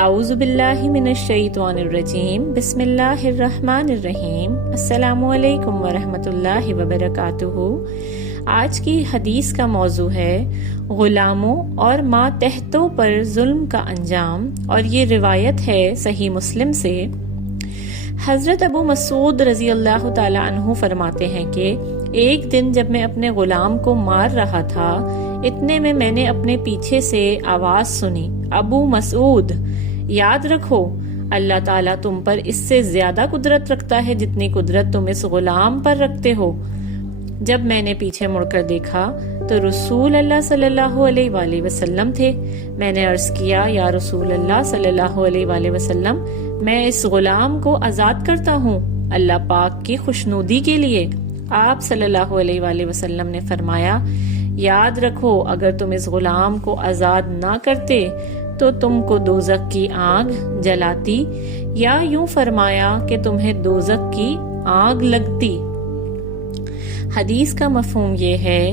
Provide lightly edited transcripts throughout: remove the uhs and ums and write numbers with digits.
اعوذ باللہ من الشیطان الرجیم، بسم اللہ الرحمن الرحیم۔ السلام علیکم ورحمۃ اللہ وبرکاتہ۔ آج کی حدیث کا موضوع ہے غلاموں اور ماتحتوں پر ظلم کا انجام، اور یہ روایت ہے صحیح مسلم سے۔ حضرت ابو مسعود رضی اللہ تعالی عنہ فرماتے ہیں کہ ایک دن جب میں اپنے غلام کو مار رہا تھا، اتنے میں نے اپنے پیچھے سے آواز سنی، ابو مسعود، یاد رکھو اللہ تعالیٰ تم پر اس سے زیادہ قدرت رکھتا ہے جتنی قدرت تم اس غلام پر رکھتے ہو۔ جب میں نے پیچھے مڑ کر دیکھا تو رسول اللہ صلی اللہ علیہ وآلہ وسلم تھے۔ میں نے عرض کیا، یا رسول اللہ صلی اللہ علیہ وآلہ وسلم، میں اس غلام کو آزاد کرتا ہوں اللہ پاک کی خوشنودی کے لیے۔ آپ صلی اللہ علیہ وآلہ وسلم نے فرمایا، یاد رکھو اگر تم اس غلام کو آزاد نہ کرتے تو تم کو دوزخ کی آگ جلاتی، یا یوں فرمایا کہ تمہیں دوزخ کی آگ لگتی۔ حدیث کا مفہوم یہ ہے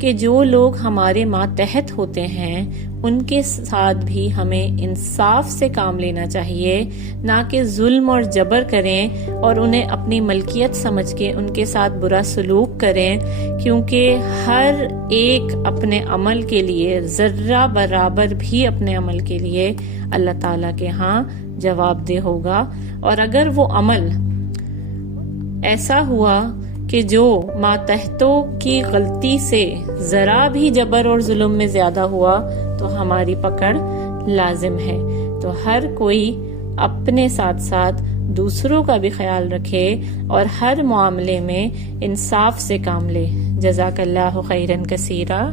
کہ جو لوگ ہمارے ماتحت ہوتے ہیں ان کے ساتھ بھی ہمیں انصاف سے کام لینا چاہیے، نہ کہ ظلم اور جبر کریں اور انہیں اپنی ملکیت سمجھ کے ان کے ساتھ برا سلوک کریں، کیونکہ ہر ایک اپنے عمل کے لیے، ذرہ برابر بھی اپنے عمل کے لیے اللہ تعالیٰ کے ہاں جواب دہ ہوگا۔ اور اگر وہ عمل ایسا ہوا کہ جو ماتحتوں کی غلطی سے ذرا بھی جبر اور ظلم میں زیادہ ہوا تو ہماری پکڑ لازم ہے۔ تو ہر کوئی اپنے ساتھ ساتھ دوسروں کا بھی خیال رکھے اور ہر معاملے میں انصاف سے کام لے۔ جزاک اللہ خیرا کثیرا۔